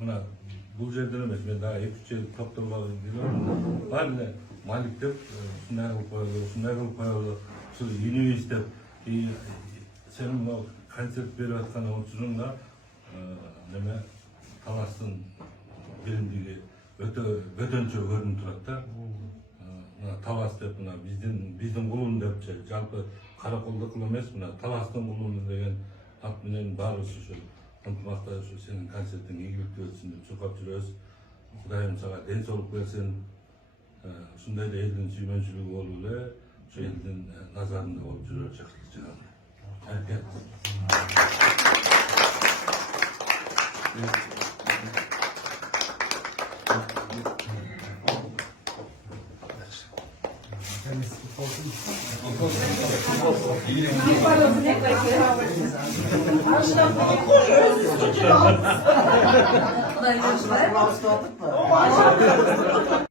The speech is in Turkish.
buna bu yerden emas, ben daha 2-3 yıl topturmağa gidiyorum. Haline Malik dep, şunday kılıp koyalım, şu yeni istep, senin bu konsert berip atkana üçin da neme Talas'ın birindigi bötönçe görünüp turат da. Talas dep buna bizdin kulun depçe, jalpy Karakolda kul emas buna Talas'ın kulunu degen at menen barысы şu ынтымақта şu senin konsertin ийгиликтүү өтсүн деп чуркап жүрөбүz. Кудайым сага ден соолук берсин. Ушундай да элдин сүймөнчүлүгү болуп эле şu элдин назарында болуп жүрө чакыртып Başladık mı?